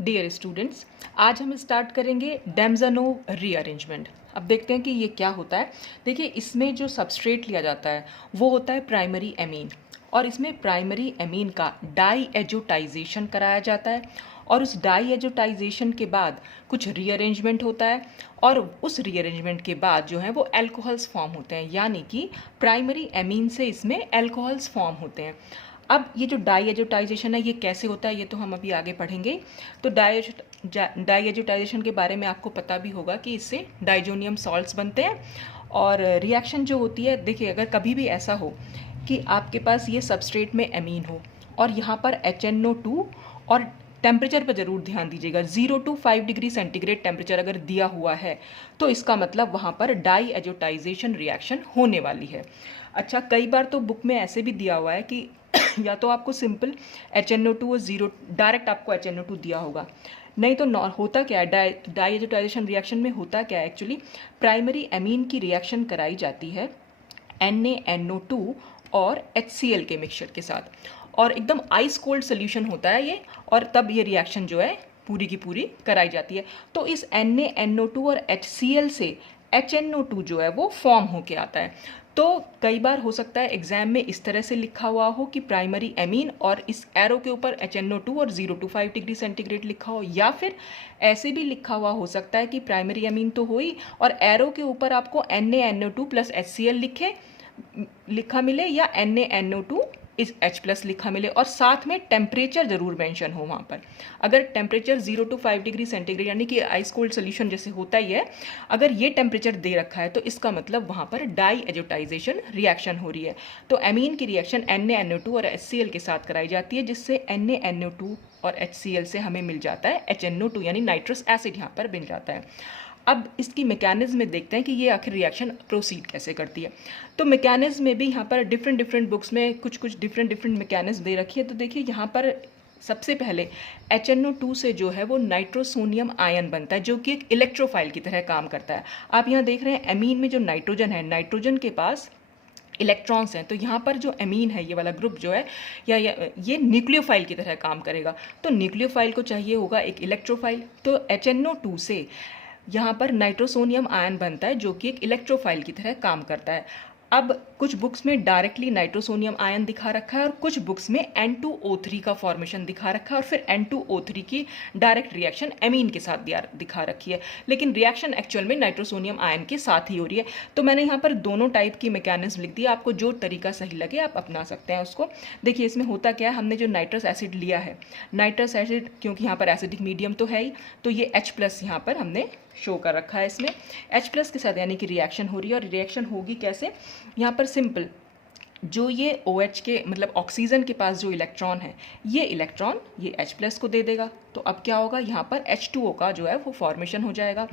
Dear students, आज हम start करेंगे डेम्जानोव रीअरेंजमेंट। अब देखते हैं कि ये क्या होता है। देखिए, इसमें जो सबस्ट्रेट लिया जाता है वो होता है प्राइमरी एमीन, और इसमें प्राइमरी एमीन का डाई एजोटाइजेशन कराया जाता है, और उस डाई एजोटाइजेशन के बाद कुछ रीअरेंजमेंट होता है, और उस रीअरेंजमेंट के बाद जो है वो अल्कोहल्स फॉर्म होते हैं, यानी कि प्राइमरी एमीन से इसमें अल्कोहल्स फॉर्म होते हैं। अब ये जो डाई एजोटाइजेशन है ये कैसे होता है ये तो हम अभी आगे पढ़ेंगे। तो डाई एजोटाइजेशन के बारे में आपको पता भी होगा कि इससे डाइजोनियम सॉल्ट्स बनते हैं। और रिएक्शन जो होती है, देखिए अगर कभी भी ऐसा हो कि आपके पास ये सबस्ट्रेट में एमीन हो और यहाँ पर HNO2, और टेम्परेचर पर ज़रूर ध्यान दीजिएगा, 0 to 5 डिग्री सेंटीग्रेड टेम्परेचर अगर दिया हुआ है तो इसका मतलब वहाँ पर डाई एजोटाइजेशन रिएक्शन होने वाली है। अच्छा, कई बार तो बुक में ऐसे भी दिया हुआ है कि या तो आपको सिंपल HNO2 और 0 डायरेक्ट आपको HNO2 दिया होगा, नहीं तो होता क्या है, डाई एजोटाइजेशन रिएक्शन में होता क्या है एक्चुअली, प्राइमरी एमीन की रिएक्शन कराई जाती है NaNO2 और HCl के मिक्सचर के साथ, और एकदम आइस कोल्ड सोल्यूशन होता है ये, और तब ये रिएक्शन जो है पूरी की पूरी कराई जाती है। तो इस NaNO2 और HCl से HNO2 जो है वो फॉर्म होके आता है। तो कई बार हो सकता है एग्जाम में इस तरह से लिखा हुआ हो कि प्राइमरी एमीन और इस एरो के ऊपर HNO2 और 0 to 5 डिग्री सेंटीग्रेड लिखा हो, या फिर ऐसे भी लिखा हुआ हो सकता है कि प्राइमरी एमीन तो हुई और एरो के ऊपर आपको NaNO2 प्लस HCl लिखा मिले, या NaNO2 इस H+ लिखा मिले, और साथ में टेम्परेचर जरूर मेंशन हो वहाँ पर। अगर टेम्परेचर 0 to 5 डिग्री सेंटीग्रेड यानी कि आइस कोल्ड सोल्यूशन जैसे होता ही है, अगर ये टेम्परेचर दे रखा है तो इसका मतलब वहाँ पर डाई एजोटाइजेशन रिएक्शन हो रही है। तो एमीन की रिएक्शन NaNO2 और HCl के साथ कराई जाती है, जिससे NaNO2 और HCl से हमें मिल जाता है HNO2 यानी नाइट्रस एसिड यहाँ पर बन जाता है। अब इसकी मैकेनिज्म में देखते हैं कि ये आखिर रिएक्शन प्रोसीड कैसे करती है। तो मैकेनिज्म में भी यहाँ पर डिफरेंट बुक्स में कुछ डिफरेंट मैकेनिज्म दे रखी है। तो देखिए यहाँ पर सबसे पहले HNO2 से जो है वो नाइट्रोसोनियम आयन बनता है, जो कि एक इलेक्ट्रोफाइल की तरह काम करता है। आप यहाँ देख रहे हैं एमीन में जो नाइट्रोजन है, नाइट्रोजन के पास इलेक्ट्रॉन्स हैं, तो यहाँ पर जो एमीन है ये वाला ग्रुप जो है ये न्यूक्लियोफाइल की तरह काम करेगा। तो न्यूक्लियोफाइल को चाहिए होगा एक इलेक्ट्रोफाइल, तो HNO2 से यहाँ पर नाइट्रोसोनियम आयन बनता है, जो कि एक इलेक्ट्रोफाइल की तरह काम करता है। अब कुछ बुक्स में डायरेक्टली नाइट्रोसोनियम आयन दिखा रखा है, और कुछ बुक्स में N2O3 का फॉर्मेशन दिखा रखा है, और फिर N2O3 की डायरेक्ट रिएक्शन एमीन के साथ दिखा रखी है, लेकिन रिएक्शन एक्चुअल में नाइट्रोसोनियम आयन के साथ ही हो रही है। तो मैंने यहाँ पर दोनों टाइप की मैकेनिज्म लिख दिया, आपको जो तरीका सही लगे आप अपना सकते हैं उसको। देखिए इसमें होता क्या है, हमने जो नाइट्रस एसिड लिया है, नाइट्रस एसिड क्योंकि यहाँ पर एसिडिक मीडियम तो है ही, तो ये H+ यहाँ पर हमने शो कर रखा है। इसमें H+ के साथ यानी कि रिएक्शन हो रही है, और रिएक्शन होगी कैसे, यहाँ पर सिंपल जो ये OH के मतलब ऑक्सीजन के पास जो इलेक्ट्रॉन है, ये इलेक्ट्रॉन ये H+ को दे देगा। तो अब क्या होगा, यहाँ पर H2O का जो है वो फॉर्मेशन हो जाएगा,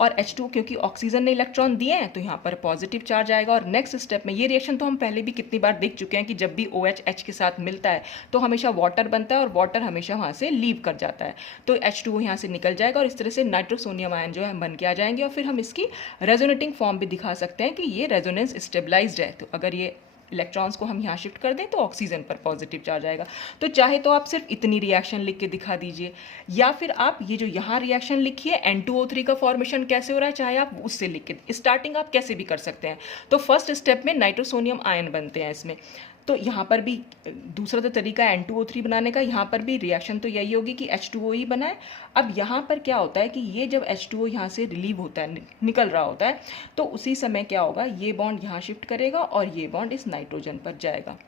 और H2O क्योंकि ऑक्सीजन ने इलेक्ट्रॉन दिए हैं तो यहाँ पर पॉजिटिव चार्ज आएगा। और नेक्स्ट स्टेप में ये रिएक्शन तो हम पहले भी कितनी बार देख चुके हैं कि जब भी OH H के साथ मिलता है तो हमेशा वाटर बनता है, और वाटर हमेशा वहाँ से लीव कर जाता है, तो H2O यहाँ से निकल जाएगा, और इस तरह से नाइट्रोसोनियम आयन जो है बन के आ जाएंगे। और फिर हम इसकी रेजोनेटिंग फॉर्म भी दिखा सकते हैं कि ये रेजोनेंस स्टेबलाइज्ड है, तो अगर ये इलेक्ट्रॉन्स को हम यहाँ शिफ्ट कर दें तो ऑक्सीजन पर पॉजिटिव चार्ज आएगा। तो चाहे तो आप सिर्फ इतनी रिएक्शन लिख के दिखा दीजिए, या फिर आप ये जो यहाँ रिएक्शन लिखिए N2O3 का फॉर्मेशन कैसे हो रहा है, चाहे आप उससे लिख के स्टार्टिंग आप कैसे भी कर सकते हैं। तो फर्स्ट स्टेप में नाइट्रोसोनियम आयन बनते हैं इसमें, तो यहाँ पर भी दूसरा तो तरीका है N2O3 बनाने का, यहाँ पर भी रिएक्शन तो यही होगी कि H2O ही बनाए। अब यहाँ पर क्या होता है कि ये जब H2O यहाँ से रिलीव होता है, निकल रहा होता है, तो उसी समय क्या होगा, ये बॉन्ड यहाँ शिफ्ट करेगा और ये बॉन्ड इस नाइट्रोजन पर जाएगा,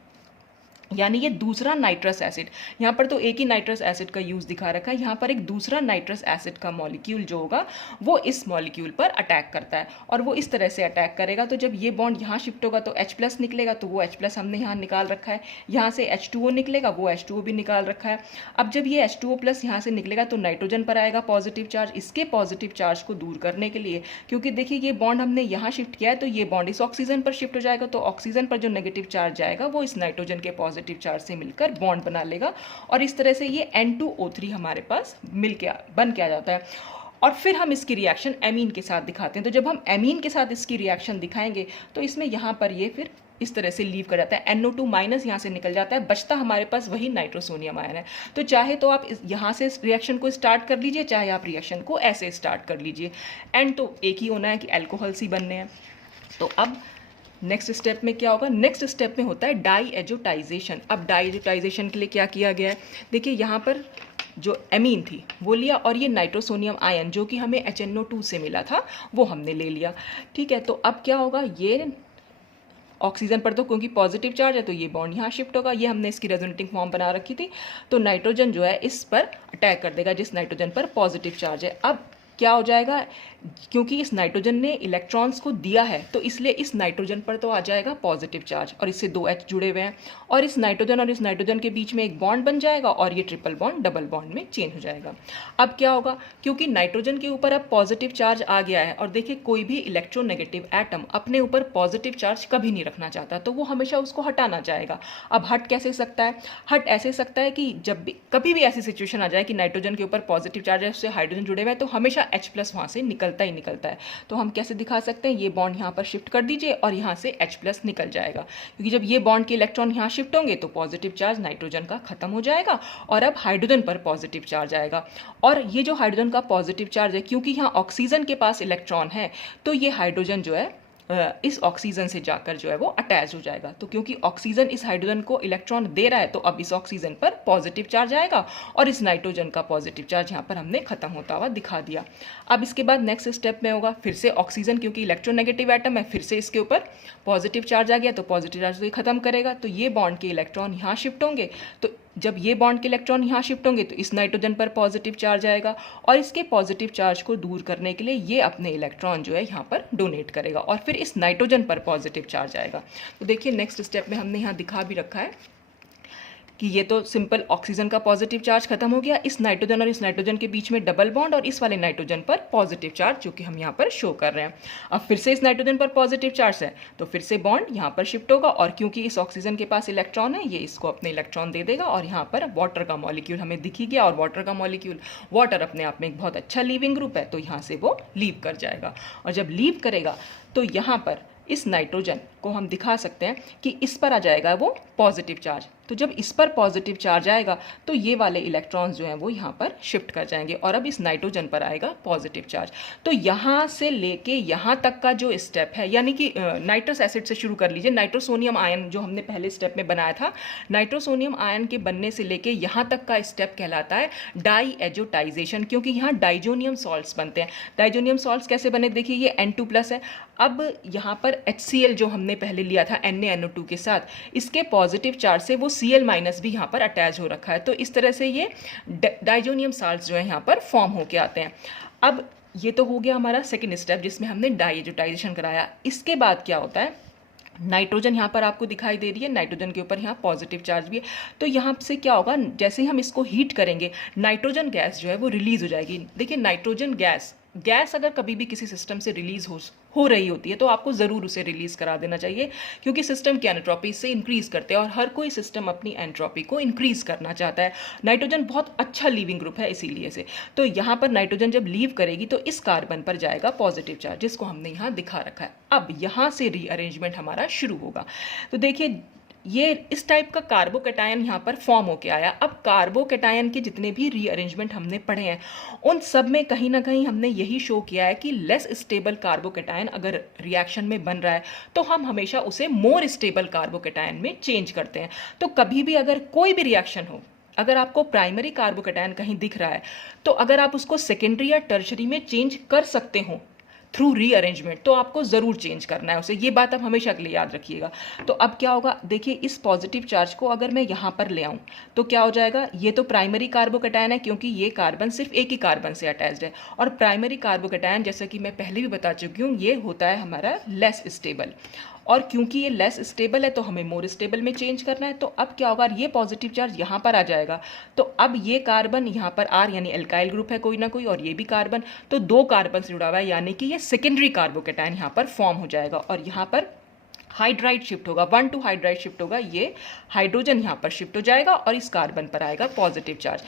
यानी ये दूसरा नाइट्रस एसिड। यहाँ पर तो एक ही नाइट्रस एसिड का यूज़ दिखा रखा है, यहाँ पर एक दूसरा नाइट्रस एसिड का मॉलिक्यूल जो होगा वो इस मॉलिक्यूल पर अटैक करता है, और वो इस तरह से अटैक करेगा। तो जब ये बॉन्ड यहाँ शिफ्ट होगा तो H+ निकलेगा, तो वो H+ हमने यहाँ निकाल रखा है, यहाँ से H2O निकलेगा, वो H2O भी निकाल रखा है। अब जब ये H2O+ यहाँ से निकलेगा तो नाइट्रोजन पर आएगा पॉजिटिव चार्ज। इसके पॉजिटिव चार्ज को दूर करने के लिए, क्योंकि देखिए ये बॉन्ड हमने यहाँ शिफ्ट किया है, तो ये बॉन्ड इस ऑक्सीजन पर शिफ्ट हो जाएगा, तो ऑक्सीजन पर जो नेगेटिव चार्ज जाएगा वो इस नाइट्रोजन के पॉजिटिव चार्ज से मिलकर बॉन्ड बना लेगा, और इस तरह से ये N2O3 हमारे पास बन के आ जाता है। और फिर हम इसकी रिएक्शन एमीन के साथ दिखाते हैं। तो जब हम एमीन के साथ इसकी रिएक्शन दिखाएंगे तो इसमें यहाँ पर ये फिर इस तरह से लीव कर जाता है, NO2 माइनस यहाँ से निकल जाता है, बचता हमारे पास वही नाइट्रोसोनियम आयन है। तो चाहे तो आप यहाँ से इस रिएक्शन को स्टार्ट कर लीजिए, चाहे आप रिएक्शन को ऐसे स्टार्ट कर लीजिए, एंड तो एक ही होना है कि एल्कोहल्स ही बनने हैं। तो अब नेक्स्ट स्टेप में क्या होगा, नेक्स्ट स्टेप में होता है डाईएजोटाइजेशन। अब डाईएजोटाइजेशन के लिए क्या किया गया है, देखिए यहाँ पर जो एमीन थी वो लिया, और ये नाइट्रोसोनियम आयन जो कि हमें HNO2 से मिला था वो हमने ले लिया, ठीक है। तो अब क्या होगा, ये ऑक्सीजन पर तो क्योंकि पॉजिटिव चार्ज है तो ये बॉन्ड यहाँ शिफ्ट होगा, ये हमने इसकी रेजोनेटिंग फॉर्म बना रखी थी, तो नाइट्रोजन जो है इस पर अटैक कर देगा जिस नाइट्रोजन पर पॉजिटिव चार्ज है। अब क्या हो जाएगा, क्योंकि इस नाइट्रोजन ने इलेक्ट्रॉन्स को दिया है तो इसलिए इस नाइट्रोजन पर तो आ जाएगा पॉजिटिव चार्ज, और इससे 2 H जुड़े हुए हैं, और इस नाइट्रोजन के बीच में एक बॉन्ड बन जाएगा और ये ट्रिपल बॉन्ड डबल बॉन्ड में चेंज हो जाएगा। अब क्या होगा, क्योंकि नाइट्रोजन के ऊपर अब पॉजिटिव चार्ज आ गया है, और देखिए कोई भी इलेक्ट्रोनेगेटिव एटम अपने ऊपर पॉजिटिव चार्ज कभी नहीं रखना चाहता, तो वो हमेशा उसको हटाना चाहेगा। अब हट कैसे सकता है, हट ऐसे सकता है कि जब भी कभी भी ऐसी सिचुएशन आ जाए कि नाइट्रोजन के ऊपर पॉजिटिव चार्ज है, उससे हाइड्रोजन जुड़े हुए हैं, तो हमेशा H+ वहाँ से निकलता ही निकलता है। तो हम कैसे दिखा सकते हैं, ये बॉन्ड यहाँ पर शिफ्ट कर दीजिए और यहाँ से H+ निकल जाएगा, क्योंकि जब ये बॉन्ड के इलेक्ट्रॉन यहाँ शिफ्ट होंगे तो पॉजिटिव चार्ज नाइट्रोजन का खत्म हो जाएगा और अब हाइड्रोजन पर पॉजिटिव चार्ज आएगा। और ये जो हाइड्रोजन का पॉजिटिव चार्ज है, क्योंकि यहाँ ऑक्सीजन के पास इलेक्ट्रॉन है, तो ये हाइड्रोजन जो है इस ऑक्सीजन से जाकर जो है वो अटैच हो जाएगा। तो क्योंकि ऑक्सीजन इस हाइड्रोजन को इलेक्ट्रॉन दे रहा है, तो अब इस ऑक्सीजन पर पॉजिटिव चार्ज आएगा और इस नाइट्रोजन का पॉजिटिव चार्ज यहाँ पर हमने खत्म होता हुआ दिखा दिया। अब इसके बाद नेक्स्ट स्टेप में होगा, फिर से ऑक्सीजन क्योंकि इलेक्ट्रोनेगेटिव एटम है, फिर से इसके ऊपर पॉजिटिव चार्ज आ गया, तो पॉजिटिव चार्ज तो ये खत्म करेगा, तो ये बॉन्ड के इलेक्ट्रॉन यहाँ शिफ्ट होंगे, तो जब ये बॉन्ड के इलेक्ट्रॉन यहाँ शिफ्ट होंगे तो इस नाइट्रोजन पर पॉजिटिव चार्ज आएगा, और इसके पॉजिटिव चार्ज को दूर करने के लिए ये अपने इलेक्ट्रॉन जो है यहाँ पर डोनेट करेगा और फिर इस नाइट्रोजन पर पॉजिटिव चार्ज आएगा। तो देखिए नेक्स्ट स्टेप में हमने यहाँ दिखा भी रखा है कि ये तो सिंपल ऑक्सीजन का पॉजिटिव चार्ज खत्म हो गया, इस नाइट्रोजन और इस नाइट्रोजन के बीच में डबल बॉन्ड और इस वाले नाइट्रोजन पर पॉजिटिव चार्ज जो कि हम यहाँ पर शो कर रहे हैं। अब फिर से इस नाइट्रोजन पर पॉजिटिव चार्ज है तो फिर से बॉन्ड यहाँ पर शिफ्ट होगा, और क्योंकि इस ऑक्सीजन के पास इलेक्ट्रॉन है ये इसको अपने इलेक्ट्रॉन दे देगा, और यहाँ पर वाटर का मॉलिक्यूल हमें दिख ही गया, और वाटर का मॉलिक्यूल, वाटर अपने आप में एक बहुत अच्छा लीविंग ग्रुप है, तो यहाँ से वो लीव कर जाएगा, और जब लीव करेगा तो यहाँ पर इस नाइट्रोजन को हम दिखा सकते हैं कि इस पर आ जाएगा वो पॉजिटिव चार्ज। तो जब इस पर पॉजिटिव चार्ज आएगा तो ये वाले इलेक्ट्रॉन्स जो हैं वो यहाँ पर शिफ्ट कर जाएंगे, और अब इस नाइट्रोजन पर आएगा पॉजिटिव चार्ज। तो यहाँ से लेके यहाँ तक का जो स्टेप है, यानी कि नाइट्रस एसिड से शुरू कर लीजिए, नाइट्रोसोनियम आयन जो हमने पहले स्टेप में बनाया था, नाइट्रोसोनियम आयन के बनने से लेके यहाँ तक का स्टेप कहलाता है डाईएजोटाइजेशन, क्योंकि यहाँ डाइजोनियम सॉल्ट्स बनते हैं। डाइजोनियम सॉल्ट्स कैसे बने, देखिए ये N2+ है, अब यहाँ पर HCl जो हमने पहले लिया था NaNO2 के साथ, इसके पॉजिटिव चार्ज से वो Cl- भी यहाँ पर अटैच हो रखा है, तो इस तरह से ये डाइजोनियम साल्ट्स जो है यहाँ पर फॉर्म होके आते हैं। अब ये तो हो गया हमारा सेकेंड स्टेप जिसमें हमने डाइएजोटाइजेशन कराया। इसके बाद क्या होता है, नाइट्रोजन यहाँ पर आपको दिखाई दे रही है, नाइट्रोजन के ऊपर यहाँ पॉजिटिव चार्ज भी है, तो यहाँ से क्या होगा, जैसे ही हम इसको हीट करेंगे नाइट्रोजन गैस जो है वो रिलीज हो जाएगी। देखिए नाइट्रोजन गैस अगर कभी भी किसी सिस्टम से रिलीज हो रही होती है तो आपको ज़रूर उसे रिलीज करा देना चाहिए, क्योंकि सिस्टम की एंट्रोपी से इंक्रीज करते हैं और हर कोई सिस्टम अपनी एंट्रोपी को इंक्रीज करना चाहता है। नाइट्रोजन बहुत अच्छा लीविंग ग्रुप है इसीलिए से, तो यहाँ पर नाइट्रोजन जब लीव करेगी तो इस कार्बन पर जाएगा पॉजिटिव चार्ज जिसको हमने यहाँ दिखा रखा है। अब यहाँ से रीअरेंजमेंट हमारा शुरू होगा, तो देखिए ये इस टाइप का कार्बोकैटायन यहाँ पर फॉर्म होके आया। अब कार्बोकैटायन के जितने भी रीअरेंजमेंट हमने पढ़े हैं उन सब में कहीं ना कहीं हमने यही शो किया है कि लेस स्टेबल कार्बोकैटायन अगर रिएक्शन में बन रहा है तो हम हमेशा उसे मोर स्टेबल कार्बोकैटायन में चेंज करते हैं। तो कभी भी अगर कोई भी रिएक्शन हो, अगर आपको प्राइमरी कार्बोकैटायन कहीं दिख रहा है तो अगर आप उसको सेकेंडरी या टर्शरी में चेंज कर सकते हो थ्रू रीअरेंजमेंट, तो आपको ज़रूर चेंज करना है उसे, ये बात आप हमेशा के लिए याद रखिएगा। तो अब क्या होगा, देखिए इस पॉजिटिव चार्ज को अगर मैं यहाँ पर ले आऊँ तो क्या हो जाएगा, ये तो प्राइमरी कार्बोकैटायन है क्योंकि ये कार्बन सिर्फ एक ही कार्बन से अटैच्ड है, और प्राइमरी कार्बोकैटायन जैसा कि मैं पहले भी बता चुकी हूँ ये होता है हमारा लेस स्टेबल, और क्योंकि ये लेस स्टेबल है तो हमें मोर स्टेबल में चेंज करना है। तो अब क्या होगा, ये पॉजिटिव चार्ज यहाँ पर आ जाएगा, तो अब ये कार्बन यहाँ पर R यानी एल्काइल ग्रुप है कोई ना कोई, और ये भी कार्बन, तो 2 कार्बन से जुड़ा हुआ है, यानी कि ये सेकेंडरी कार्बोकैटायन यहाँ पर फॉर्म हो जाएगा, और यहाँ पर हाइड्राइड शिफ्ट होगा, 1 हाइड्राइड शिफ्ट होगा, ये हाइड्रोजन यहाँ पर शिफ्ट हो जाएगा और इस कार्बन पर आएगा पॉजिटिव चार्ज।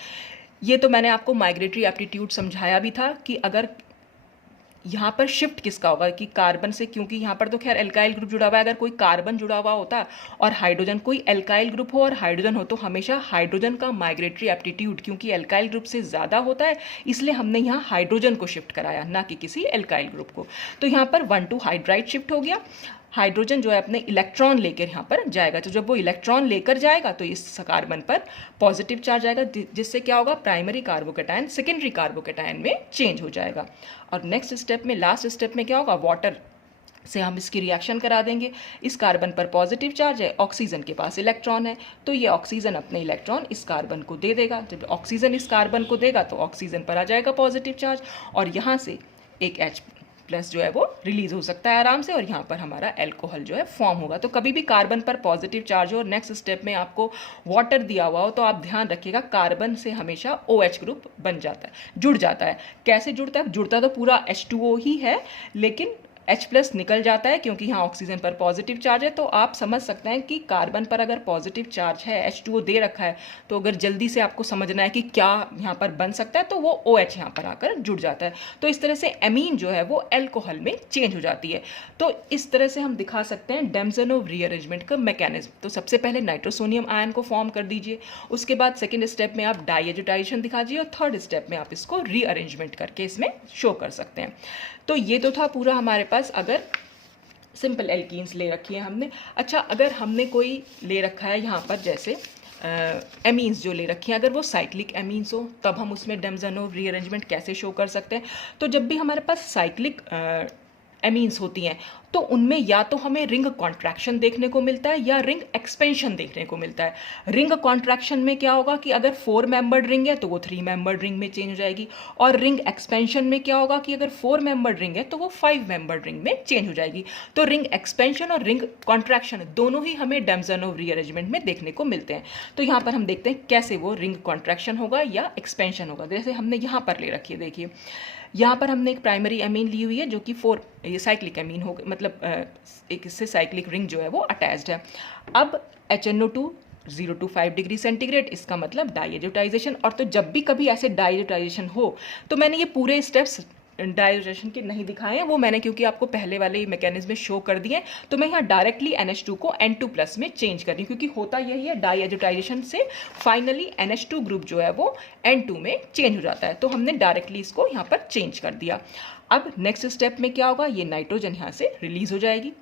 ये तो मैंने आपको माइग्रेटरी एप्टीट्यूड समझाया भी था कि अगर यहाँ पर शिफ्ट किसका होगा कि कार्बन से, क्योंकि यहाँ पर तो खैर एल्काइल ग्रुप जुड़ा हुआ है, अगर कोई कार्बन जुड़ा हुआ होता और हाइड्रोजन, कोई एल्काइल ग्रुप हो और हाइड्रोजन हो, तो हमेशा हाइड्रोजन का माइग्रेटरी एप्टीट्यूड क्योंकि एल्काइल ग्रुप से ज़्यादा होता है, इसलिए हमने यहाँ हाइड्रोजन को शिफ्ट कराया, ना कि किसी एल्काइल ग्रुप को। तो यहाँ पर 1,2 हाइड्राइड शिफ्ट हो गया। हाइड्रोजन जो है अपने इलेक्ट्रॉन लेकर यहाँ पर जाएगा, तो जब वो इलेक्ट्रॉन लेकर जाएगा तो इस कार्बन पर पॉजिटिव चार्ज आएगा, जिससे क्या होगा, प्राइमरी कार्बोकेटायन सेकेंडरी कार्बोकेटायन में चेंज हो जाएगा। और नेक्स्ट स्टेप में, लास्ट स्टेप में क्या होगा, वाटर से हम इसकी रिएक्शन करा देंगे। इस कार्बन पर पॉजिटिव चार्ज है, ऑक्सीजन के पास इलेक्ट्रॉन है, तो ये ऑक्सीजन अपने इलेक्ट्रॉन इस कार्बन को दे देगा। जब ऑक्सीजन इस कार्बन को देगा तो ऑक्सीजन पर आ जाएगा पॉजिटिव चार्ज, और यहाँ से एक H प्लस जो है वो रिलीज हो सकता है आराम से, और यहाँ पर हमारा एल्कोहल जो है फॉर्म होगा। तो कभी भी कार्बन पर पॉजिटिव चार्ज हो और नेक्स्ट स्टेप में आपको वाटर दिया हुआ हो, तो आप ध्यान रखिएगा कार्बन से हमेशा OH ग्रुप बन जाता है, जुड़ जाता है। कैसे जुड़ता है, जुड़ता तो पूरा H2O ही है, लेकिन H प्लस निकल जाता है क्योंकि यहाँ ऑक्सीजन पर पॉजिटिव चार्ज है। तो आप समझ सकते हैं कि कार्बन पर अगर पॉजिटिव चार्ज है, H2O दे रखा है, तो अगर जल्दी से आपको समझना है कि क्या यहाँ पर बन सकता है, तो वो OH यहाँ पर आकर जुड़ जाता है। तो इस तरह से एमीन जो है वो एल्कोहल में चेंज हो जाती है। तो इस तरह से हम दिखा सकते हैं डेम्जनोव रीअरेंजमेंट का मैकेनिज्म। तो सबसे पहले नाइट्रोसोनियम आयन को फॉर्म कर दीजिए, उसके बाद सेकेंड स्टेप में आप डाइएजुटाइजेशन दिखा दीजिए, और थर्ड स्टेप में आप इसको रीअरेंजमेंट करके इसमें शो कर सकते हैं। तो ये तो था पूरा हमारे पास, अगर सिंपल एल्कीन्स ले रखी है हमने। अच्छा, अगर हमने कोई ले रखा है यहाँ पर जैसे एमीन्स जो ले रखी हैं, अगर वो साइक्लिक एमीन्स हो, तब हम उसमें डेम्जनोव रीअरेंजमेंट कैसे शो कर सकते हैं। तो जब भी हमारे पास साइक्लिक एमीन्स होती हैं, तो उनमें या तो हमें रिंग कॉन्ट्रैक्शन देखने को मिलता है या रिंग एक्सपेंशन देखने को मिलता है। रिंग कॉन्ट्रैक्शन में क्या होगा कि अगर 4 मेंबर्ड रिंग है तो वो 3 मेंबर्ड रिंग में चेंज हो जाएगी, और रिंग एक्सपेंशन में क्या होगा कि अगर 4 मेंबर्ड रिंग है तो वो 5 मेंबर्ड रिंग में चेंज हो जाएगी। तो रिंग एक्सपेंशन और रिंग कॉन्ट्रैक्शन दोनों ही हमें डेम्जनोव रीअरेंजमेंट में देखने को मिलते हैं। तो यहाँ पर हम देखते हैं कैसे वो रिंग कॉन्ट्रैक्शन होगा या एक्सपेंशन होगा। जैसे हमने यहाँ पर ले रखी है, देखिए यहाँ पर हमने एक प्राइमरी एमीन ली हुई है जो कि 4 ये साइक्लिक एमीन हो, मतलब एक इससे साइक्लिक रिंग जो है वो अटैच्ड है। अब HNO2 0 to 5 डिग्री सेंटीग्रेड, इसका मतलब डाइएजुटाइजेशन। और तो जब भी कभी ऐसे डाइएजुटाइजेशन हो, तो मैंने ये पूरे स्टेप्स डाइजेशन के नहीं दिखाए हैं, वो मैंने क्योंकि आपको पहले वाले मैकेनिज्म में शो कर दिए, तो मैं यहाँ डायरेक्टली NH2 को N2+ में चेंज कर रही हूँ, क्योंकि होता यही है, डाइएजुटाइजेशन से फाइनली NH2 ग्रुप जो है वो N2 में चेंज हो जाता है। तो हमने डायरेक्टली इसको यहाँ पर चेंज कर दिया। अब नेक्स्ट स्टेप में क्या होगा, ये नाइट्रोजन यहाँ से रिलीज हो जाएगी।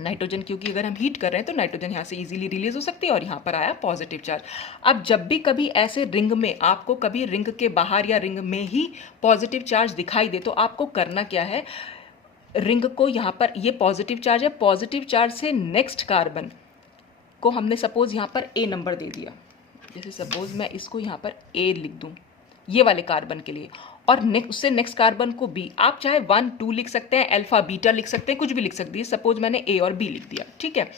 नाइट्रोजन, क्योंकि अगर हम हीट कर रहे हैं तो नाइट्रोजन यहाँ से इजीली रिलीज हो सकती है, और यहाँ पर आया पॉजिटिव चार्ज। अब जब भी कभी ऐसे रिंग में आपको कभी रिंग के बाहर या रिंग में ही पॉजिटिव चार्ज दिखाई दे, तो आपको करना क्या है, रिंग को यहाँ पर ये पॉजिटिव चार्ज है, पॉजिटिव चार्ज से नेक्स्ट कार्बन को हमने सपोज यहाँ पर A नंबर दे दिया। जैसे सपोज मैं इसको यहाँ पर A लिख दूँ ये वाले कार्बन के लिए, और उससे नेक्स्ट कार्बन को B, आप चाहे 1 2 लिख सकते हैं, अल्फा बीटा लिख सकते हैं, कुछ भी लिख सकती है। सपोज मैंने A और B लिख दिया, ठीक है।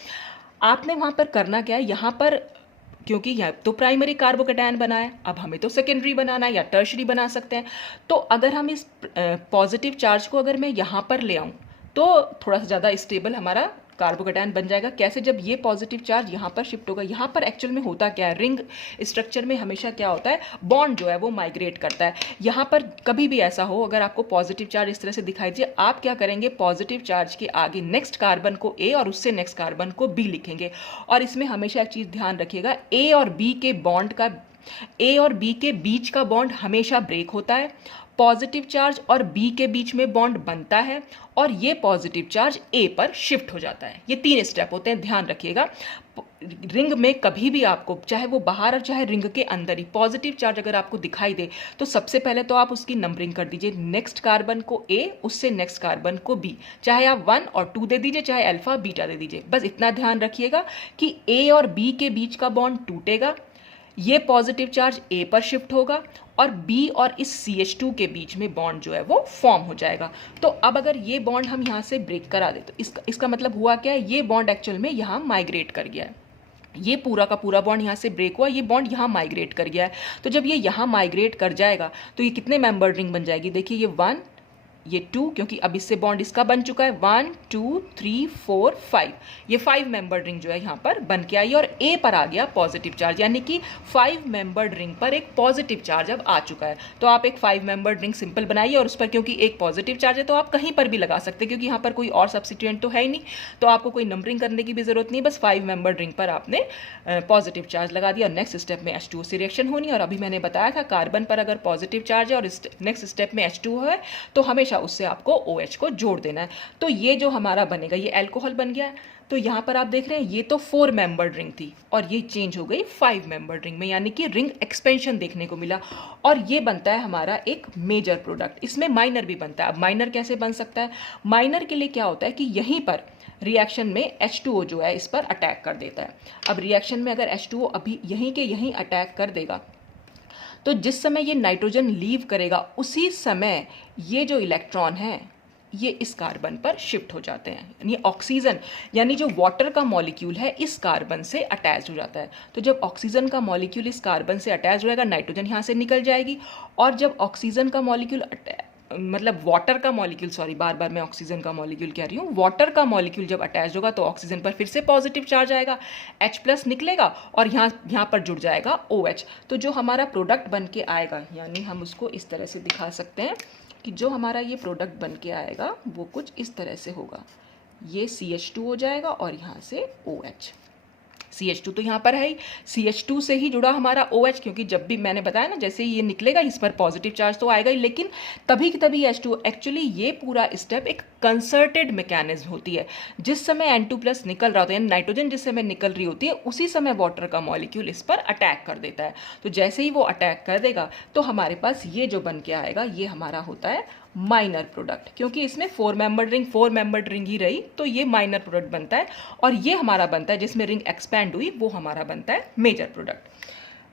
आपने वहाँ पर करना क्या है, यहाँ पर क्योंकि यहाँ तो प्राइमरी कार्बोकेटायन बना है, अब हमें तो सेकेंडरी बनाना है या टर्शरी बना सकते हैं। तो अगर हम इस पॉजिटिव चार्ज को अगर मैं यहाँ पर ले आऊँ, तो थोड़ा सा ज़्यादा स्टेबल हमारा कार्बोकेटायन बन जाएगा। कैसे, जब ये पॉजिटिव चार्ज यहाँ पर शिफ्ट होगा, यहाँ पर एक्चुअल में होता क्या है, रिंग स्ट्रक्चर में हमेशा क्या होता है, बॉन्ड जो है वो माइग्रेट करता है। यहाँ पर कभी भी ऐसा हो, अगर आपको पॉजिटिव चार्ज इस तरह से दिखाई दे, आप क्या करेंगे, पॉजिटिव चार्ज के आगे नेक्स्ट कार्बन को A और उससे नेक्स्ट कार्बन को B लिखेंगे। और इसमें हमेशा एक चीज़ ध्यान रखिएगा, A और B के बॉन्ड का, A और B के बीच का बॉन्ड हमेशा ब्रेक होता है, पॉजिटिव चार्ज और B के बीच में बॉन्ड बनता है, और ये पॉजिटिव चार्ज A पर शिफ्ट हो जाता है। ये 3 स्टेप होते हैं, ध्यान रखिएगा। रिंग में कभी भी आपको, चाहे वो बाहर और चाहे रिंग के अंदर ही, पॉजिटिव चार्ज अगर आपको दिखाई दे, तो सबसे पहले तो आप उसकी नंबरिंग कर दीजिए, नेक्स्ट कार्बन को A, उससे नेक्स्ट कार्बन को B, चाहे आप 1 और 2 दे दीजिए, चाहे अल्फा बीटा दे दीजिए। बस इतना ध्यान रखिएगा कि A और B के बीच का बॉन्ड टूटेगा, ये पॉजिटिव चार्ज A पर शिफ्ट होगा, और B और इस CH2 के बीच में बॉन्ड जो है वो फॉर्म हो जाएगा। तो अब अगर ये बॉन्ड हम यहाँ से ब्रेक करा दें, तो इसका मतलब हुआ क्या है, ये बॉन्ड एक्चुअल में यहाँ माइग्रेट कर गया है। ये पूरा का पूरा बॉन्ड यहाँ से ब्रेक हुआ, ये बॉन्ड यहाँ माइग्रेट कर गया है। तो जब ये यहाँ माइग्रेट कर जाएगा, तो ये कितने मेंबर्ड रिंग बन जाएगी, देखिए ये 1, ये 2 क्योंकि अब इससे बॉन्ड इसका बन चुका है, 1 2 3 4 5, ये 5 मेंबर्ड रिंग जो है यहाँ पर बन के आई और ए पर आ गया पॉजिटिव चार्ज, यानी कि 5 मेंबर्ड रिंग पर एक पॉजिटिव चार्ज अब आ चुका है। तो आप एक 5 मेंबर्ड रिंग सिंपल बनाइए और उस पर क्योंकि एक पॉजिटिव चार्ज है तो आप कहीं पर भी लगा सकते हैं, क्योंकि यहाँ पर कोई और सब्स्टिट्यूएंट तो है ही नहीं, तो आपको कोई नंबरिंग करने की भी जरूरत नहीं, बस 5 मेंबर्ड रिंग पर आपने पॉजिटिव चार्ज लगा दिया और नेक्स्ट स्टेप में H2O से रिएक्शन होनी है। और अभी मैंने बताया था कार्बन पर अगर पॉजिटिव चार्ज है और नेक्स्ट स्टेप में H2O है तो हमेशा उससे आपको OH को जोड़ देना है। तो ये जो हमारा बनेगा ये अल्कोहल बन गया है। तो यहाँ पर आप देख रहे हैं ये तो 4 मेंबर्ड रिंग थी और ये चेंज हो गई 5 मेंबर्ड रिंग में, यानी कि रिंग एक्सपेंशन देखने को मिला और ये बनता है हमारा एक मेजर प्रोडक्ट। इसमें माइनर भी बनता है। अब माइनर कैसे बन सकता है? माइनर के लिए क्या होता है कि यहीं पर रिएक्शन में H2O जो है इस पर अटैक कर देता है। अब रिएक्शन में अगर H2O अभी यहीं के यहीं अटैक कर देगा तो जिस समय ये नाइट्रोजन लीव करेगा उसी समय ये जो इलेक्ट्रॉन है ये इस कार्बन पर शिफ्ट हो जाते हैं, यानी ऑक्सीजन यानी जो वाटर का मॉलिक्यूल है इस कार्बन से अटैच हो जाता है। तो जब ऑक्सीजन का मॉलिक्यूल इस कार्बन से अटैच हो जाएगा नाइट्रोजन यहाँ से निकल जाएगी और जब ऑक्सीजन का मॉलिक्यूल मतलब वाटर का मॉलिक्यूल, सॉरी बार बार मैं ऑक्सीजन का मॉलिक्यूल कह रही हूँ, वाटर का मॉलिक्यूल जब अटैच होगा तो ऑक्सीजन पर फिर से पॉजिटिव चार्ज आएगा, H+ निकलेगा और यहाँ पर जुड़ जाएगा OH। तो जो हमारा प्रोडक्ट बन के आएगा, यानी हम उसको इस तरह से दिखा सकते हैं कि जो हमारा ये प्रोडक्ट बन के आएगा वो कुछ इस तरह से होगा, ये CH2 हो जाएगा और यहाँ से OH। CH2 तो यहाँ पर है ही, CH2 से ही जुड़ा हमारा OH, क्योंकि जब भी मैंने बताया ना जैसे ही ये निकलेगा इस पर पॉजिटिव चार्ज तो आएगा ही, लेकिन तभी की तभी H2। एक्चुअली ये पूरा स्टेप एक कंसर्टेड मैकेनिज्म होती है। जिस समय N2+ निकल रहा होता है, यानी नाइट्रोजन जिस समय निकल रही होती है उसी समय वाटर का मॉलिक्यूल इस पर अटैक कर देता है। तो जैसे ही वो अटैक कर देगा तो हमारे पास ये जो बन के आएगा ये हमारा होता है माइनर प्रोडक्ट, क्योंकि इसमें 4 मेंबर्ड रिंग ही रही तो ये माइनर प्रोडक्ट बनता है। और ये हमारा बनता है जिसमें रिंग एक्सपैंड हुई वो हमारा बनता है मेजर प्रोडक्ट।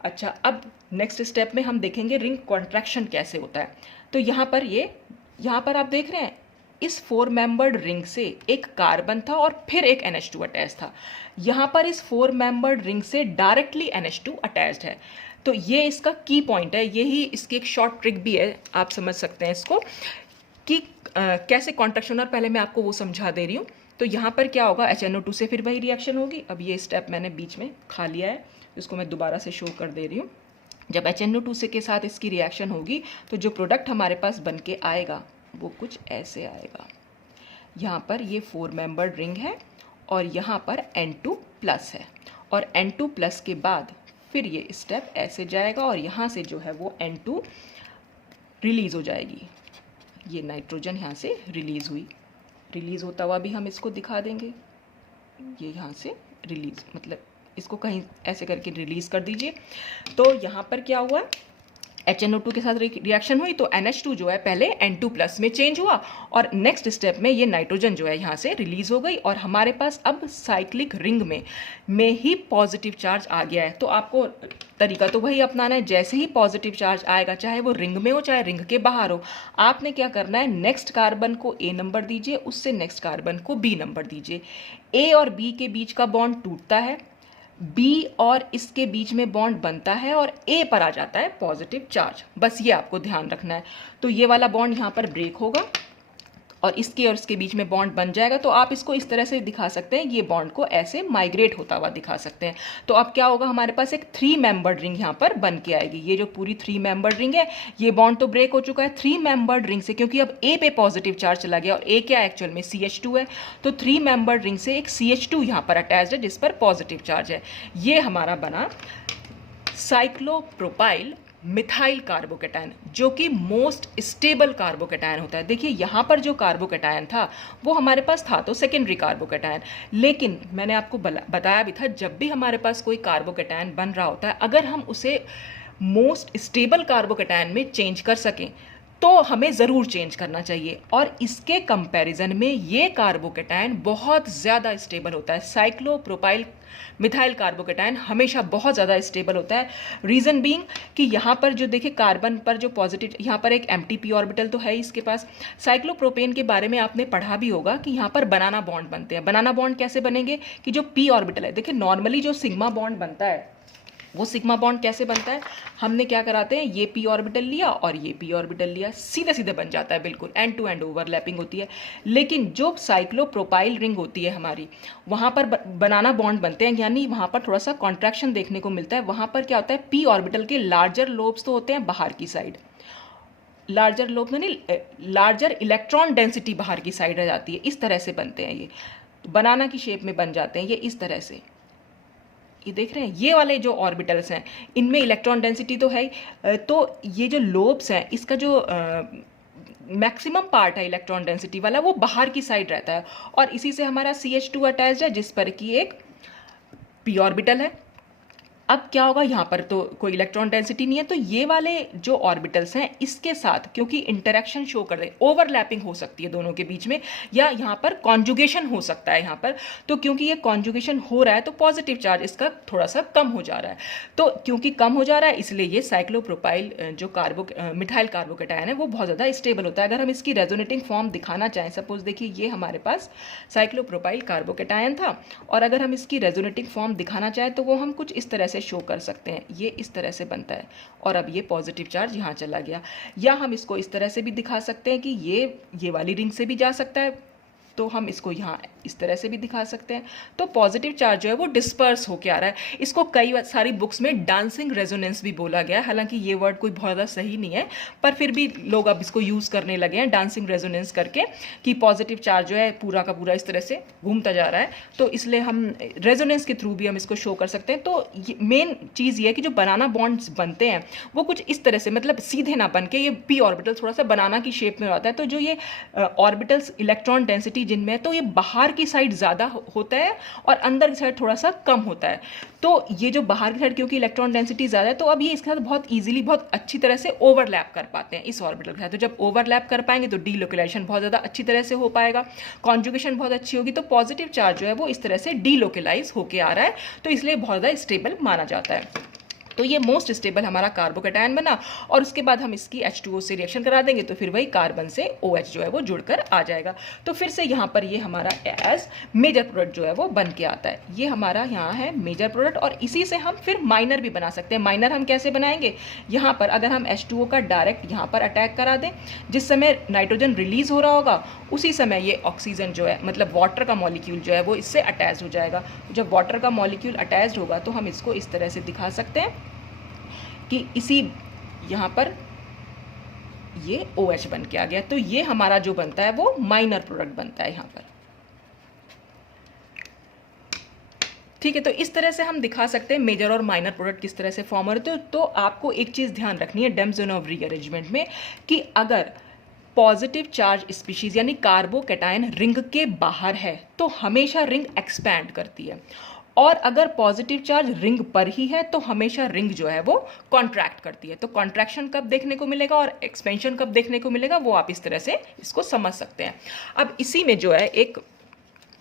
अच्छा, अब नेक्स्ट स्टेप में हम देखेंगे रिंग कॉन्ट्रैक्शन कैसे होता है। तो यहाँ पर आप देख रहे हैं इस 4 मेंबर्ड रिंग से एक कार्बन था और फिर एक NH2 अटैच था। यहाँ पर इस 4 मेंबर्ड रिंग से डायरेक्टली NH2 अटैच्ड है। तो ये इसका की पॉइंट है, यही इसकी एक शॉर्ट ट्रिक भी है, आप समझ सकते हैं इसको कि कैसे कॉन्ट्रैक्शन, और पहले मैं आपको वो समझा दे रही हूँ। तो यहाँ पर क्या होगा, HNO2 से फिर वही रिएक्शन होगी। अब ये स्टेप मैंने बीच में खा लिया है, इसको मैं दोबारा से शो कर दे रही हूँ। जब HNO2 से के साथ इसकी रिएक्शन होगी तो जो प्रोडक्ट हमारे पास बन के आएगा वो कुछ ऐसे आएगा। यहाँ पर ये 4 मेंबर्ड रिंग है और यहाँ पर N2+ है और N2+ के बाद फिर ये स्टेप ऐसे जाएगा और यहाँ से जो है वो N2 रिलीज़ हो जाएगी। ये नाइट्रोजन यहाँ से रिलीज़ होता हुआ भी हम इसको दिखा देंगे। ये यहाँ से रिलीज़, मतलब इसको कहीं ऐसे करके रिलीज़ कर दीजिए। तो यहाँ पर क्या हुआ, HNO2 के साथ रिएक्शन हुई तो NH2 जो है पहले N2+ में चेंज हुआ और नेक्स्ट स्टेप में ये नाइट्रोजन जो है यहाँ से रिलीज हो गई और हमारे पास अब साइक्लिक रिंग में ही पॉजिटिव चार्ज आ गया है। तो आपको तरीका तो वही अपनाना है, जैसे ही पॉजिटिव चार्ज आएगा चाहे वो रिंग में हो चाहे रिंग के बाहर हो, आपने क्या करना है, नेक्स्ट कार्बन को A नंबर दीजिए, उससे नेक्स्ट कार्बन को B नंबर दीजिए। A और B के बीच का बॉन्ड टूटता है, B और इसके बीच में बॉन्ड बनता है और A पर आ जाता है पॉजिटिव चार्ज। बस ये आपको ध्यान रखना है। तो ये वाला बॉन्ड यहाँ पर ब्रेक होगा और इसके बीच में बॉन्ड बन जाएगा। तो आप इसको इस तरह से दिखा सकते हैं, ये बॉन्ड को ऐसे माइग्रेट होता हुआ दिखा सकते हैं। तो अब क्या होगा, हमारे पास एक 3 मेंबर्ड रिंग यहाँ पर बन के आएगी। ये जो पूरी 3 मेंबर्ड रिंग है, ये बॉन्ड तो ब्रेक हो चुका है 3 मेंबर्ड रिंग से, क्योंकि अब A पे पॉजिटिव चार्ज चला गया और A क्या एक्चुअल में CH2 है। तो 3 मेंबर्ड रिंग से एक CH2 यहाँ पर अटैच्ड है जिस पर पॉजिटिव चार्ज है। ये हमारा बना साइक्लोप्रोपाइल मिथाइल कार्बोकेटायन, जो कि मोस्ट स्टेबल कार्बोकेटायन होता है। देखिए यहाँ पर जो कार्बोकेटायन था वो हमारे पास था तो सेकेंडरी कार्बोकेटायन, लेकिन मैंने आपको बताया भी था जब भी हमारे पास कोई कार्बोकेटायन बन रहा होता है, अगर हम उसे मोस्ट स्टेबल कार्बोकेटायन में चेंज कर सकें तो हमें ज़रूर चेंज करना चाहिए। और इसके कंपैरिजन में ये कार्बोकेटायन बहुत ज़्यादा स्टेबल होता है। साइक्लोप्रोपाइल मिथाइल कार्बोकेटायन हमेशा बहुत ज़्यादा स्टेबल होता है। रीज़न बीइंग कि यहाँ पर जो देखिए कार्बन पर जो पॉजिटिव, यहाँ पर एक एम्प्टी p ऑर्बिटल तो है ही इसके पास। साइक्लोप्रोपेन के बारे में आपने पढ़ा भी होगा कि यहाँ पर बनाना बॉन्ड बनते हैं। बनाना बॉन्ड कैसे बनेंगे कि जो p ऑर्बिटल है, देखिए नॉर्मली जो सिग्मा बॉन्ड बनता है वो सिग्मा बॉन्ड कैसे बनता है, हमने क्या कराते हैं, ये पी ऑर्बिटल लिया और ये पी ऑर्बिटल लिया, सीधे सीधे बन जाता है, बिल्कुल एंड टू एंड ओवरलैपिंग होती है। लेकिन जो साइक्लोप्रोपाइल रिंग होती है हमारी, वहाँ पर बनाना बॉन्ड बनते हैं, यानी वहाँ पर थोड़ा सा कॉन्ट्रैक्शन देखने को मिलता है। वहाँ पर क्या होता है, पी ऑर्बिटल के लार्जर लोब्स तो होते हैं बाहर की साइड, लार्जर लोब में नहीं, लार्जर इलेक्ट्रॉन डेंसिटी बाहर की साइड रह जाती है। इस तरह से बनते हैं ये, बनाना की शेप में बन जाते हैं ये इस तरह से। ये देख रहे हैं, ये वाले जो ऑर्बिटल्स हैं इनमें इलेक्ट्रॉन डेंसिटी तो है ही, तो ये जो लोब्स हैं इसका जो मैक्सिमम पार्ट है इलेक्ट्रॉन डेंसिटी वाला, वो बाहर की साइड रहता है। और इसी से हमारा CH2 अटैच्ड है, जिस पर कि एक पी ऑर्बिटल है। अब क्या होगा, यहाँ पर तो कोई इलेक्ट्रॉन डेंसिटी नहीं है, तो ये वाले जो ऑर्बिटल्स हैं इसके साथ क्योंकि इंटरेक्शन शो कर दे, ओवरलैपिंग हो सकती है दोनों के बीच में, या यहाँ पर कॉन्जुगेशन हो सकता है यहाँ पर। तो क्योंकि ये कॉन्जुगेशन हो रहा है तो पॉजिटिव चार्ज इसका थोड़ा सा कम हो जा रहा है। तो क्योंकि कम हो जा रहा है इसलिए ये साइक्लोप्रोपाइल जो मिथाइल कार्बोकैटायन है वो बहुत ज़्यादा स्टेबल होता है। अगर हम इसकी रेजोनेटिंग फॉर्म दिखाना चाहें, सपोज देखिए ये हमारे पास साइक्लोप्रोपाइल कार्बोकैटायन था, और अगर हम इसकी रेजोनेटिंग फॉर्म दिखाना चाहें तो वो हम कुछ इस तरह से शो कर सकते हैं। ये इस तरह से बनता है और अब ये पॉजिटिव चार्ज यहाँ चला गया। या हम इसको इस तरह से भी दिखा सकते हैं कि ये वाली रिंग से भी जा सकता है, तो हम इसको यहाँ इस तरह से भी दिखा सकते हैं। तो पॉजिटिव चार्ज जो है वो डिस्पर्स होके आ रहा है। इसको कई सारी बुक्स में डांसिंग रेजोनेंस भी बोला गया है, हालांकि ये वर्ड कोई बहुत ज़्यादा सही नहीं है, पर फिर भी लोग अब इसको यूज़ करने लगे हैं डांसिंग रेजोनेंस करके, कि पॉजिटिव चार्ज जो है पूरा का पूरा इस तरह से घूमता जा रहा है, तो इसलिए हम रेजोनेंस के थ्रू भी हम इसको शो कर सकते हैं। तो मेन चीज़ ये है कि जो बनाना बॉन्ड्स बनते हैं वो कुछ इस तरह से, मतलब सीधे ना बन के, ये पी ऑर्बिटल थोड़ा सा बनाना की शेप में रहता है। तो जो ये ऑर्बिटल्स इलेक्ट्रॉन डेंसिटी जिनमें है, तो ये बाहर की साइड ज़्यादा होता है और अंदर की साइड थोड़ा सा कम होता है। तो ये जो बाहर की साइड क्योंकि इलेक्ट्रॉन डेंसिटी ज़्यादा है, तो अब ये इसके साथ बहुत इजीली, बहुत अच्छी तरह से ओवरलैप कर पाते हैं इस ऑर्बिटल के साथ। तो जब ओवरलैप कर पाएंगे तो डीलोकेलाइजेशन बहुत ज़्यादा अच्छी तरह से हो पाएगा, कॉन्जुगेशन बहुत अच्छी होगी, तो पॉजिटिव चार्ज जो है वो इस तरह से डीलोकेलाइज होकर आ रहा है, तो इसलिए बहुत ज़्यादा स्टेबल माना जाता है। तो ये मोस्ट स्टेबल हमारा कार्बोकैटायन बना, और उसके बाद हम इसकी H2O से रिएक्शन करा देंगे तो फिर वही कार्बन से OH जो है वो जुड़कर आ जाएगा। तो फिर से यहाँ पर ये हमारा एज मेजर प्रोडक्ट जो है वो बन के आता है। ये हमारा यहाँ है मेजर प्रोडक्ट, और इसी से हम फिर माइनर भी बना सकते हैं। माइनर हम कैसे बनाएंगे, यहाँ पर अगर हम H2O का डायरेक्ट यहाँ पर अटैक करा दें, जिस समय नाइट्रोजन रिलीज हो रहा होगा उसी समय ये ऑक्सीजन जो है, मतलब वाटर का मॉलिक्यूल जो है वो इससे अटैच हो जाएगा। जब वाटर का मॉलिक्यूल अटैच होगा तो हम इसको इस तरह से दिखा सकते हैं कि इसी यहाँ पर ये OH बन के आ गया। तो ये हमारा जो बनता है वो माइनर प्रोडक्ट बनता है यहाँ पर। ठीक है, तो इस तरह से हम दिखा सकते हैं मेजर और माइनर प्रोडक्ट किस तरह से फॉर्म होते हैं। तो आपको एक चीज़ ध्यान रखनी है डेम्सोनोव रीअरेंजमेंट में, कि अगर पॉजिटिव चार्ज स्पीशीज यानी कार्बोकैटायन रिंग के बाहर है तो हमेशा रिंग एक्सपैंड करती है, और अगर पॉजिटिव चार्ज रिंग पर ही है तो हमेशा रिंग जो है वो कॉन्ट्रैक्ट करती है। तो कॉन्ट्रैक्शन कब देखने को मिलेगा और एक्सपेंशन कब देखने को मिलेगा, वो आप इस तरह से इसको समझ सकते हैं। अब इसी में जो है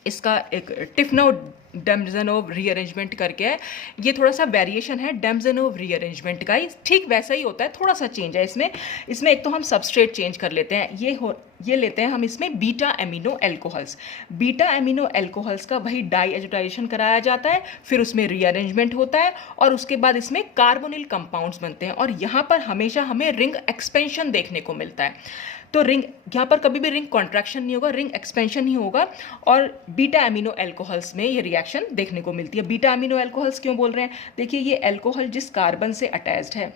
इसका एक टिफनोव डेम्सोनोव रीअरेंजमेंट करके है, ये थोड़ा सा वेरिएशन है डेम्सोनोव रीअरेंजमेंट का ही, ठीक वैसा ही होता है, थोड़ा सा चेंज है इसमें एक तो हम सबस्ट्रेट चेंज कर लेते हैं। ये लेते हैं हम इसमें beta amino alcohols. Beta amino alcohols का वही डाई एजोटाइजेशन कराया जाता है, फिर उसमें रीअरेंजमेंट होता है, और उसके बाद इसमें कार्बोनिल कंपाउंड्स बनते हैं, और यहाँ पर हमेशा हमें रिंग एक्सपेंशन देखने को मिलता है। तो रिंग यहाँ पर कभी भी रिंग कॉन्ट्रैक्शन नहीं होगा, रिंग एक्सपेंशन ही होगा, और बीटा एमिनो एल्कोहल्स में ये रिएक्शन देखने को मिलती है। बीटा एमिनो एल्कोहल्स क्यों बोल रहे हैं, देखिए ये एल्कोहल जिस कार्बन से अटैच्ड है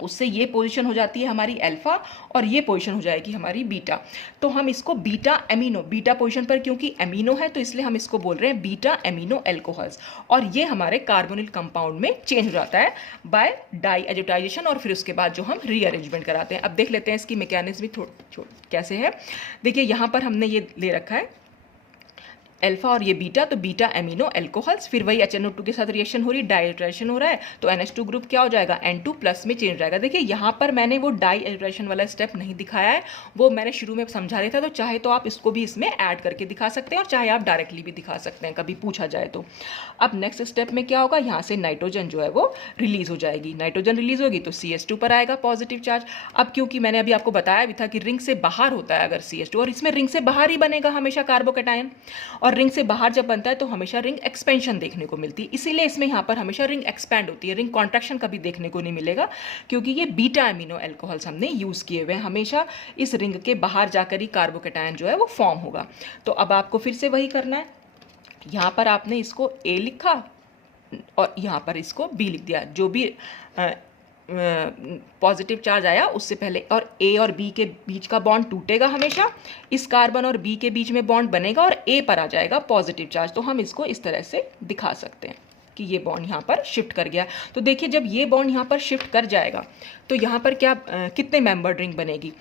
उससे ये पोजीशन हो जाती है हमारी अल्फा, और ये पोजीशन हो जाएगी हमारी बीटा। तो हम इसको बीटा एमिनो, बीटा पोजीशन पर क्योंकि एमिनो है तो इसलिए हम इसको बोल रहे हैं बीटा एमिनो एल्कोहल्स, और ये हमारे कार्बोनिल कंपाउंड में चेंज हो जाता है बाय डाई एजोटाइजेशन, और फिर उसके बाद जो हम रीअरेंजमेंट कराते हैं। अब देख लेते हैं इसकी मैकेनिज्म भी कैसे है। देखिए यहाँ पर हमने ये ले रखा है अल्फा और ये बीटा, तो बीटा एमिनो एल्कोहल्स, फिर वही HNO2 के साथ रिएक्शन हो रही है, डाइएड्रेशन हो रहा है, तो NH2 ग्रुप क्या हो जाएगा, N2 प्लस में चेंज हो जाएगा। देखिए यहाँ पर मैंने वो डाइएड्रेशन वाला स्टेप नहीं दिखाया है, वो मैंने शुरू में समझा रहा था, तो चाहे तो आप इसको भी इसमें ऐड करके दिखा सकते हैं, और चाहे आप डायरेक्टली भी दिखा सकते हैं कभी पूछा जाए तो। अब नेक्स्ट स्टेप में क्या होगा, यहाँ से नाइट्रोजन जो है वो रिलीज हो जाएगी, नाइट्रोजन रिलीज होगी तो CH2 पर आएगा पॉजिटिव चार्ज। अब क्योंकि मैंने अभी आपको बताया भी था कि रिंग से बाहर होता है अगर CH2, और इसमें रिंग से बाहर ही बनेगा हमेशा कार्बोकैटायन, और रिंग से बाहर जब बनता है तो हमेशा रिंग एक्सपेंशन देखने को मिलती है, इसीलिए इसमें यहाँ पर हमेशा रिंग एक्सपैंड होती है, रिंग कॉन्ट्रैक्शन कभी देखने को नहीं मिलेगा, क्योंकि ये बीटा एमिनो एल्कोहल्स हमने यूज़ किए हुए हैं। हमेशा इस रिंग के बाहर जाकर ही कार्बोकेटायन जो है वो फॉर्म होगा। तो अब आपको फिर से वही करना है, यहाँ पर आपने इसको ए लिखा और यहाँ पर इसको बी लिख दिया, जो भी पॉजिटिव चार्ज आया उससे पहले, और ए और बी के बीच का बॉन्ड टूटेगा हमेशा, इस कार्बन और बी के बीच में बॉन्ड बनेगा और ए पर आ जाएगा पॉजिटिव चार्ज। तो हम इसको इस तरह से दिखा सकते हैं कि ये बॉन्ड यहाँ पर शिफ्ट कर गया। तो देखिए जब ये बॉन्ड यहाँ पर शिफ्ट कर जाएगा तो यहाँ पर क्या कितने मेंबर्ड रिंग बनेगी,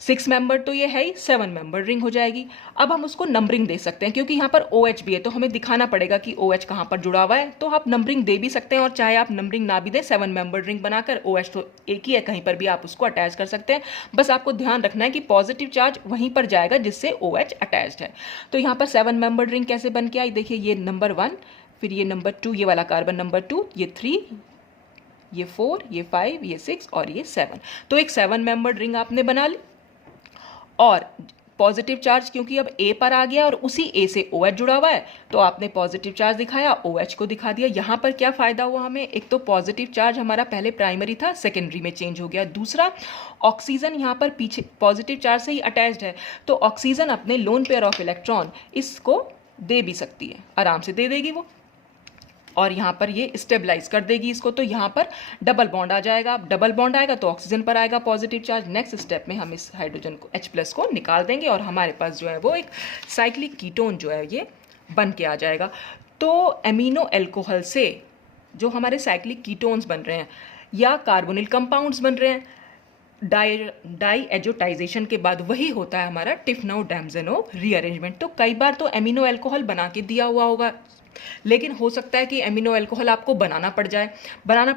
6 मेंबर तो ये है ही, 7 मेंबर रिंग हो जाएगी। अब हम उसको नंबरिंग दे सकते हैं, क्योंकि यहाँ पर OH भी है तो हमें दिखाना पड़ेगा कि OH कहाँ पर जुड़ा हुआ है, तो आप नंबरिंग दे भी सकते हैं, और चाहे आप नंबरिंग ना भी दें, 7 मेंबर रिंग बनाकर, OH तो एक ही है, कहीं पर भी आप उसको अटैच कर सकते हैं। बस आपको ध्यान रखना है कि पॉजिटिव चार्ज वहीं पर जाएगा जिससे OH अटैच्ड है। तो यहाँ पर 7 मेंबर रिंग कैसे बन के आई, देखिए ये नंबर 1, फिर ये नंबर 2, ये वाला कार्बन नंबर 2, ये 3, ये 4, ये 5, ये 6 और ये 7। तो एक 7 मेंबर्ड रिंग आपने बना ली, और पॉजिटिव चार्ज क्योंकि अब ए पर आ गया और उसी ए से OH जुड़ा हुआ है, तो आपने पॉजिटिव चार्ज दिखाया, OH को दिखा दिया। यहाँ पर क्या फ़ायदा हुआ हमें, एक तो पॉजिटिव चार्ज हमारा पहले प्राइमरी था, सेकेंडरी में चेंज हो गया। दूसरा, ऑक्सीजन यहाँ पर पीछे पॉजिटिव चार्ज से ही अटैच्ड है, तो ऑक्सीजन अपने लोन पेयर ऑफ इलेक्ट्रॉन इसको दे भी सकती है, आराम से दे देगी वो, और यहाँ पर ये स्टेबलाइज कर देगी इसको। तो यहाँ पर डबल बॉन्ड आ जाएगा, अब डबल बॉन्ड आएगा तो ऑक्सीजन पर आएगा पॉजिटिव चार्ज। नेक्स्ट स्टेप में हम इस हाइड्रोजन को H+ को निकाल देंगे और हमारे पास जो है वो एक साइक्लिक कीटोन जो है ये बन के आ जाएगा। तो एमिनो एल्कोहल से जो हमारे साइक्लिक कीटोन्स बन रहे हैं या कार्बोनिल कंपाउंड्स बन रहे हैं, डाई एजोटाइजेशन के बाद वही होता है हमारा टिफनोव-डैम्जनोव रीअरेंजमेंट। तो कई बार तो एमिनो एल्कोहल बना के दिया हुआ होगा, लेकिन हो सकता है कि एमिनो एल्कोहल आपको बनाना पड़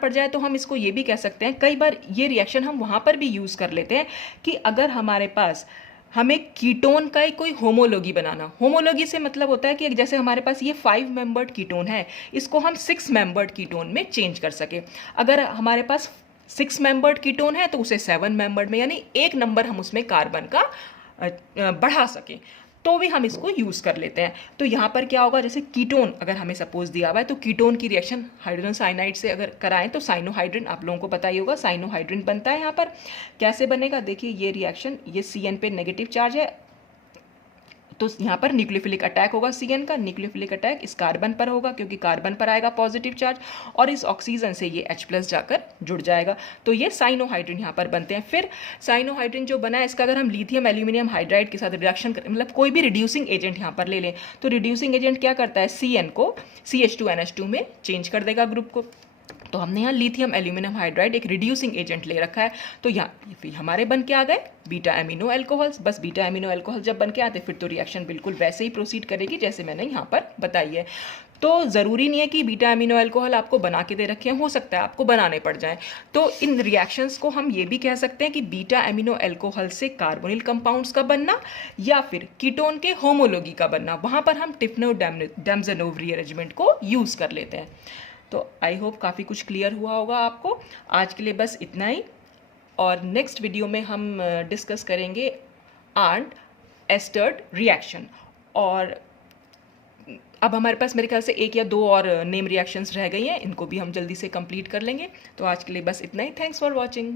जाए। तो हम इसको ये भी कह सकते हैं, कई बार ये रिएक्शन हम वहाँ पर भी यूज़ कर लेते हैं कि अगर हमारे पास हमें कीटोन का ही कोई होमोलॉगी बनाना, होमोलॉगी से मतलब होता है कि जैसे हमारे पास ये 5 मेंबर्ड कीटोन है, इसको हम 6 मेंबर्ड कीटोन में चेंज कर सके। अगर हमारे पास 6 मेंबर्ड कीटोन है तो उसे 7 मेंबर्ड में, यानी एक नंबर हम उसमें कार्बन का बढ़ा सकें, तो भी हम इसको यूज़ कर लेते हैं। तो यहाँ पर क्या होगा, जैसे कीटोन अगर हमें सपोज दिया हुआ है तो कीटोन की रिएक्शन हाइड्रोजन साइनाइड से अगर कराएं तो साइनोहाइड्रिन, आप लोगों को पता ही होगा साइनोहाइड्रिन बनता है। यहाँ पर कैसे बनेगा, देखिए ये रिएक्शन, ये CN पे नेगेटिव चार्ज है, तो यहाँ पर न्यूक्लियोफिलिक अटैक होगा CN का, न्यूक्लियोफिलिक अटैक इस कार्बन पर होगा क्योंकि कार्बन पर आएगा पॉजिटिव चार्ज, और इस ऑक्सीजन से ये H+ जाकर जुड़ जाएगा। तो ये साइनोहाइड्रिन यहाँ पर बनते हैं। फिर साइनोहाइड्रिन जो बना है, इसका अगर हम लिथियम एल्यूमिनियम हाइड्राइड के साथ रिएक्शन मतलब कोई भी रिड्यूसिंग एजेंट यहाँ पर ले लें, तो रिड्यूसिंग एजेंट क्या करता है, CN को CH2NH2 में चेंज कर देगा ग्रुप को। तो हमने यहाँ लिथियम एल्यूमिनियम हाइड्राइड एक रिड्यूसिंग एजेंट ले रखा है, तो यहाँ फिर हमारे बन के आ गए बीटा एमिनो एल्कोहल्स। बस बीटा एमिनो एल्कोहल जब बन के आते फिर तो रिएक्शन बिल्कुल वैसे ही प्रोसीड करेगी जैसे मैंने यहाँ पर बताई है। तो ज़रूरी नहीं है कि बीटा एमिनो एल्कोहल आपको बना के दे रखे हैं, हो सकता है आपको बनाने पड़ जाएं। तो इन रिएक्शंस को हम ये भी कह सकते हैं कि बीटा एमिनो एल्कोहल से कार्बोनिल कंपाउंड्स का बनना या फिर कीटोन के होमोलॉगी का बनना, वहाँ पर हम टिफनोव-डैम्जनोव रीअरेंजमेंट को यूज़ कर लेते हैं। तो आई होप काफ़ी कुछ क्लियर हुआ होगा आपको। आज के लिए बस इतना ही, और नेक्स्ट वीडियो में हम डिस्कस करेंगे आर्न्ट एस्टर्ड रिएक्शन। और अब हमारे पास मेरे ख्याल से 1 या 2 और नेम रिएक्शंस रह गई हैं, इनको भी हम जल्दी से कंप्लीट कर लेंगे। तो आज के लिए बस इतना ही। Thanks for watching.